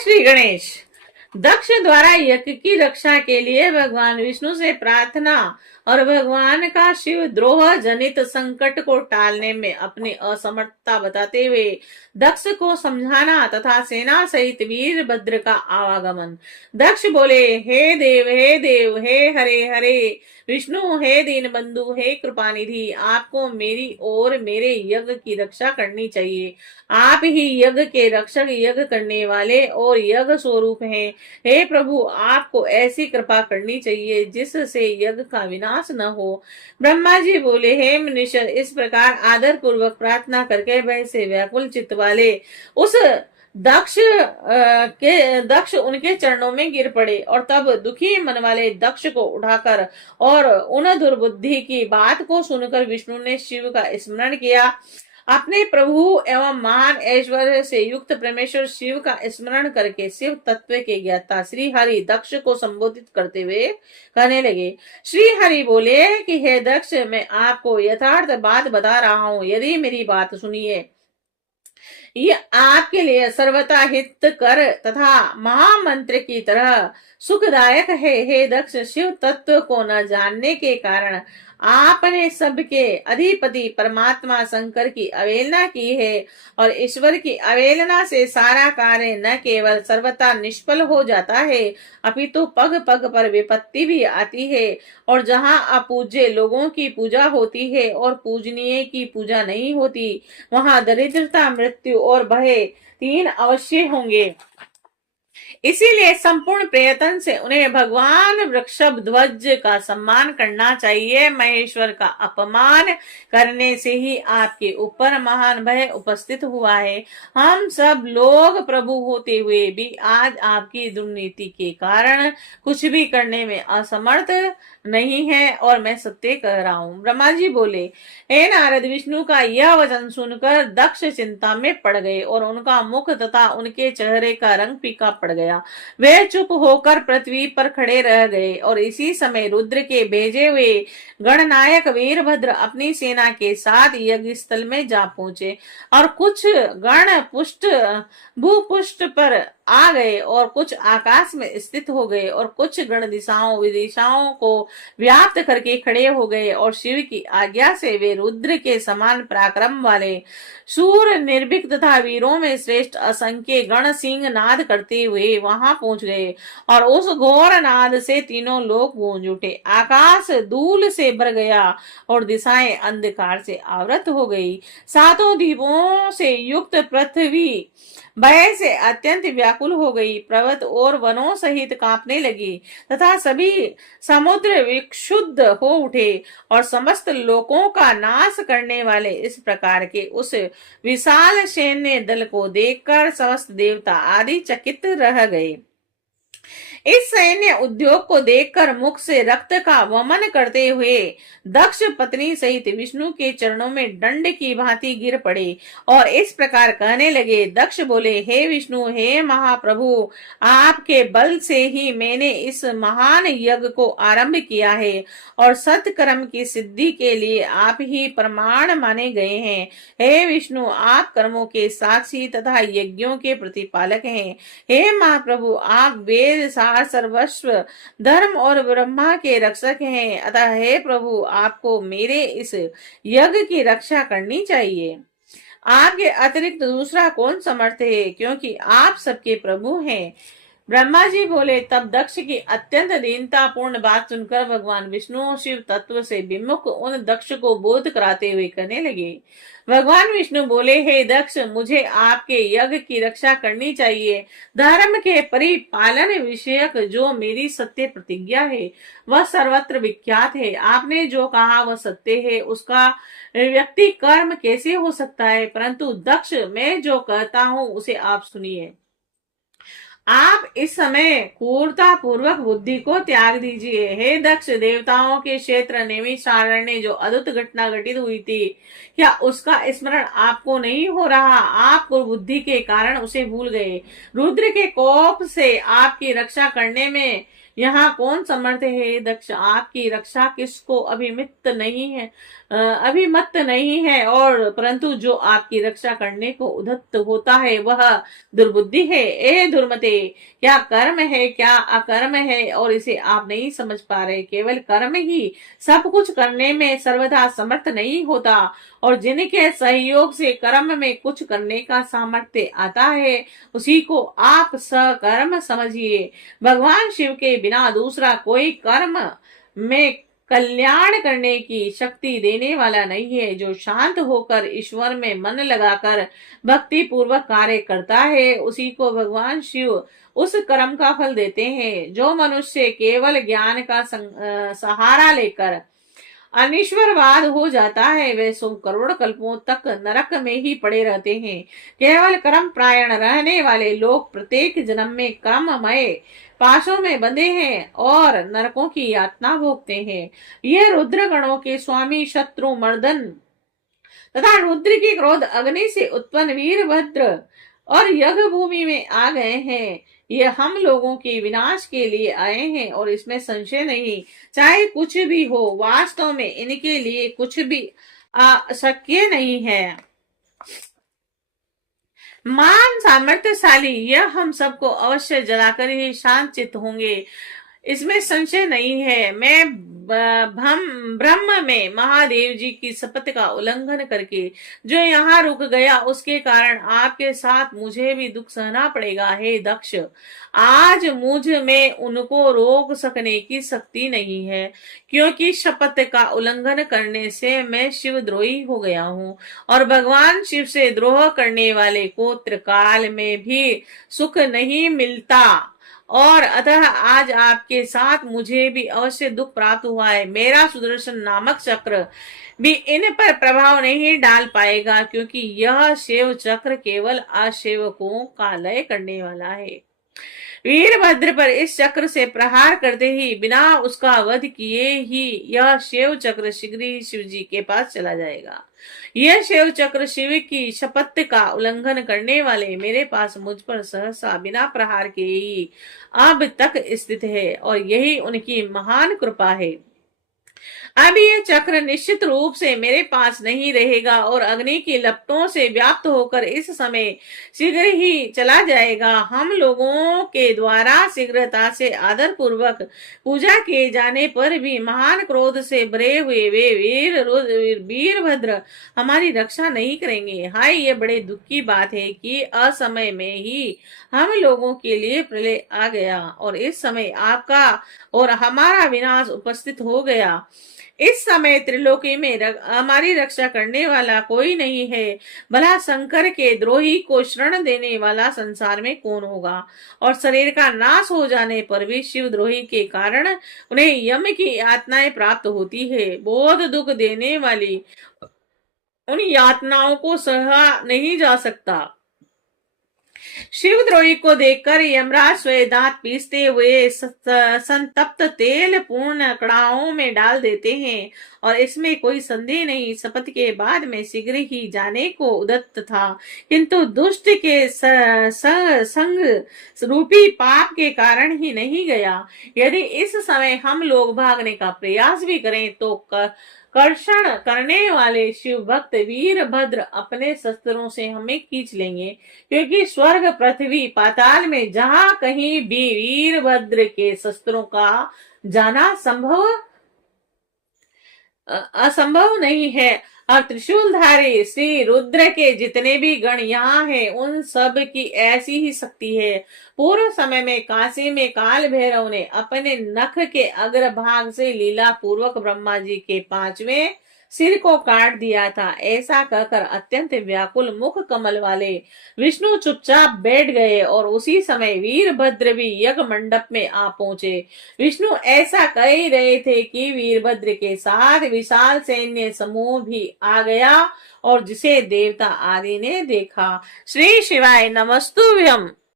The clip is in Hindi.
श्री गणेश। दक्ष द्वारा यज्ञ की रक्षा के लिए भगवान विष्णु से प्रार्थना और भगवान का शिव द्रोह जनित संकट को टालने में अपनी असमर्थता बताते हुए दक्ष को समझाना तथा सेना सहित वीरभद्र का आवागमन। दक्ष बोले, हे देव, हे हरे हरे विष्णु, हे दीन बंधु, हे कृपानिधि, आपको मेरी और मेरे यज्ञ की रक्षा करनी चाहिए। आप ही यज्ञ के रक्षक, यज्ञ करने वाले और यज्ञ स्वरूप हैं। हे प्रभु, आपको ऐसी कृपा करनी चाहिए जिससे यज्ञ का विनाश न हो। ब्रह्मा जी बोले, हे मनुष्य, इस प्रकार आदर पूर्वक प्रार्थना करके भय से व्याकुल चित्त वाले उस दक्ष उनके चरणों में गिर पड़े और तब दुखी मन वाले दक्ष को उठाकर और उन दुर्बुद्धि की बात को सुनकर विष्णु ने शिव का स्मरण किया। अपने प्रभु एवं महान ऐश्वर्य से युक्त परमेश्वर शिव का स्मरण करके शिव तत्व के ज्ञाता श्री हरि दक्ष को संबोधित करते हुए कहने लगे। श्री हरि बोले कि हे दक्ष, मैं आपको यथार्थ बात बता रहा हूँ, यदि मेरी बात सुनिए। ये आपके लिए सर्वथा हित कर तथा महामंत्र की तरह सुखदायक है। हे दक्ष, शिव तत्व को न जानने के कारण आपने सबके अधिपति परमात्मा शंकर की अवहेलना की है और ईश्वर की अवहेलना से सारा कार्य न केवल सर्वथा निष्फल हो जाता है अपितु पग पग पर विपत्ति भी आती है। और जहाँ अपूज्य लोगों की पूजा होती है और पूजनीय की पूजा नहीं होती, वहाँ दरिद्रता, मृत्यु और भय तीन अवश्य होंगे। इसीलिए संपूर्ण प्रयत्न से उन्हें भगवान वृषभ ध्वज का सम्मान करना चाहिए। महेश्वर का अपमान करने से ही आपके ऊपर महान भय उपस्थित हुआ है। हम सब लोग प्रभु होते हुए भी आज आपकी दुर्नीति के कारण कुछ भी करने में असमर्थ नहीं है और मैं सत्य कह रहा हूँ। ब्रह्मा जी बोले, हे नारद, विष्णु का यह वचन सुनकर दक्ष चिंता में पड़ गए और उनका मुख तथा उनके चेहरे का रंग फीका पड़ गया। वे चुप होकर पृथ्वी पर खड़े रह गए और इसी समय रुद्र के भेजे हुए गणनायक वीरभद्र अपनी सेना के साथ यज्ञ स्थल में जा पहुंचे और कुछ गण पुष्ट भूपुष्ट पर आ गए और कुछ आकाश में स्थित हो गए और कुछ गण दिशाओं विदिशाओं को व्याप्त करके खड़े हो गए और शिव की आज्ञा से वे रुद्र के समान पराक्रम वाले शूर निर्भीक तथा वीरों में श्रेष्ठ असंख्य गण सिंह नाद करते हुए वहां पहुंच गए और उस घोर नाद से तीनों लोग गूंज उठे। आकाश धूल से भर गया और दिशाएं अंधकार से आवृत हो गई। सातों दीपों से युक्त पृथ्वी भय से अत्यंत व्याकुल हो गई, पर्वत और वनों सहित कांपने लगी तथा सभी समुद्र विक्षुब्ध हो उठे और समस्त लोकों का नाश करने वाले इस प्रकार के उस विशाल सैन्य दल को देखकर समस्त देवता आदि चकित रह गए। इस सैन्य उद्योग को देखकर मुख से रक्त का वमन करते हुए दक्ष पत्नी सहित विष्णु के चरणों में दंड की भांति गिर पड़े और इस प्रकार कहने लगे। दक्ष बोले, हे विष्णु, हे महाप्रभु, आपके बल से ही मैंने इस महान यज्ञ को आरंभ किया है और सत्कर्म की सिद्धि के लिए आप ही प्रमाण माने गए हैं। हे विष्णु, आप कर्मों के साक्षी तथा यज्ञों के प्रतिपालक हैं। हे महाप्रभु, आप वेद सर्वस्व धर्म और ब्रह्मा के रक्षक हैं। अतः हे प्रभु, आपको मेरे इस यज्ञ की रक्षा करनी चाहिए। आपके अतिरिक्त दूसरा कौन समर्थ है, क्योंकि आप सबके प्रभु हैं। ब्रह्मा जी बोले। तब दक्ष की अत्यंत दीनता पूर्ण बात सुनकर भगवान विष्णु शिव तत्व से विमुख उन दक्ष को बोध कराते हुए कहने लगे। भगवान विष्णु बोले, हे दक्ष, मुझे आपके यज्ञ की रक्षा करनी चाहिए। धर्म के परिपालन विषयक जो मेरी सत्य प्रतिज्ञा है वह सर्वत्र विख्यात है। आपने जो कहा वह सत्य है, उसका व्यक्ति कर्म कैसे हो सकता है? परंतु दक्ष, मैं जो कहता हूँ उसे आप सुनिए। आप इस समय क्रूरता पूर्वक बुद्धि को त्याग दीजिए। हे दक्ष, देवताओं के क्षेत्र नैमिषारण्य जो अद्भुत घटना घटित हुई थी, क्या उसका स्मरण आपको नहीं हो रहा? आप बुद्धि के कारण उसे भूल गए। रुद्र के कोप से आपकी रक्षा करने में यहाँ कौन समर्थ है दक्ष, आपकी रक्षा किसको अभिमत नहीं है, और परंतु जो आपकी रक्षा करने को उद्यत होता है वह दुर्बुद्धि है। ए दुर्मते, क्या कर्म है क्या अकर्म है, और इसे आप नहीं समझ पा रहे। केवल कर्म ही सब कुछ करने में सर्वदा समर्थ नहीं होता, और जिनके सहयोग से कर्म में कुछ करने का सामर्थ्य आता है उसी को आप सकर्म समझिए। भगवान शिव के बिना दूसरा कोई कर्म में कल्याण करने की शक्ति देने वाला नहीं है। जो शांत होकर ईश्वर में मन लगाकर भक्ति पूर्वक कार्य करता है उसी को भगवान शिव उस कर्म का फल देते हैं। जो मनुष्य केवल ज्ञान का सहारा लेकर अनिश्वरवाद हो जाता है वे 100 करोड़ कल्पों तक नरक में ही पड़े रहते हैं। केवल कर्म प्रायण रहने वाले लोग प्रत्येक जन्म में कर्ममय पाशों में बंधे हैं और नरकों की यातना भोगते हैं। यह रुद्र गणों के स्वामी शत्रु मर्दन तथा रुद्र की क्रोध अग्नि से उत्पन्न वीरभद्र और यज्ञ भूमि में आ गए हैं। ये हम लोगों के विनाश के लिए आए हैं और इसमें संशय नहीं। चाहे कुछ भी हो, वास्तव में इनके लिए कुछ भी अशक्य नहीं है। मान सामर्थ्यशाली यह हम सबको अवश्य जलाकर ही शांत चित्त होंगे, इसमें संशय नहीं है। मैं ब्रह्म में महादेव जी की शपथ का उल्लंघन करके जो यहाँ रुक गया उसके कारण आपके साथ मुझे भी दुख सहना पड़ेगा। हे दक्ष, आज मुझ में उनको रोक सकने की शक्ति नहीं है, क्योंकि शपथ का उल्लंघन करने से मैं शिवद्रोही हो गया हूँ, और भगवान शिव से द्रोह करने वाले को त्रिकाल में भी सुख नहीं मिलता, और अतः आज आपके साथ मुझे भी अवश्य दुख प्राप्त हुआ है। मेरा सुदर्शन नामक चक्र भी इन पर प्रभाव नहीं डाल पाएगा, क्योंकि यह शिव चक्र केवल असेवकों का लय करने वाला है। वीरभद्र पर इस चक्र से प्रहार करते ही बिना उसका वध किए ही यह शिव चक्र शीघ्र ही शिव जी के पास चला जाएगा। यह शिव चक्र शिव की शपथ का उल्लंघन करने वाले मेरे पास मुझ पर सहसा बिना प्रहार के ही अब तक स्थित है, और यही उनकी महान कृपा है। अब यह चक्र निश्चित रूप से मेरे पास नहीं रहेगा और अग्नि की लपटों से व्याप्त होकर इस समय शीघ्र ही चला जाएगा। हम लोगों के द्वारा शीघ्रता से आदर पूर्वक पूजा किए जाने पर भी महान क्रोध से भरे हुए वे वीरभद्र हमारी रक्षा नहीं करेंगे। हाय, ये बड़े दुख की बात है कि असमय में ही हम लोगों के लिए प्रलय आ गया और इस समय आपका और हमारा विनाश उपस्थित हो गया। इस समय त्रिलोकी में हमारी रक्षा करने वाला कोई नहीं है। भला शंकर के द्रोही को शरण देने वाला संसार में कौन होगा? और शरीर का नाश हो जाने पर भी शिव द्रोही के कारण उन्हें यम की यातनाएं प्राप्त होती है। बहुत दुख देने वाली उन यातनाओं को सहा नहीं जा सकता। शिवद्रोही को देखकर यमराज स्वयं दांत पीसते हुए संतप्त तेल पूर्ण कड़ाहों में डाल देते हैं, और इसमें कोई संदेह नहीं, शपथ के बाद में शीघ्र ही जाने को उद्यत था, किंतु दुष्ट के संग रूपी पाप के कारण ही नहीं गया। यदि इस समय हम लोग भागने का प्रयास भी करें तो कर्षण करने वाले शिव भक्त वीरभद्र अपने शस्त्रों से हमें खींच लेंगे, क्योंकि स्वर्ग पृथ्वी पाताल में जहां कहीं भी वीरभद्र के शस्त्रों का जाना असंभव नहीं है। और त्रिशूलधारी श्री रुद्र के जितने भी गण यहाँ हैं उन सब की ऐसी ही शक्ति है। पूर्व समय में काशी में काल भैरव ने अपने नख के अग्रभाग से लीला पूर्वक ब्रह्मा जी के 5वें सिर को काट दिया था। ऐसा कहकर अत्यंत व्याकुल मुख कमल वाले विष्णु चुपचाप बैठ गए और उसी समय वीरभद्र भी यज्ञ मंडप में आ पहुंचे। विष्णु ऐसा कह ही रहे थे कि वीरभद्र के साथ विशाल सैन्य समूह भी आ गया और जिसे देवता आदि ने देखा। श्री शिवाय नमस्तुभ्यम।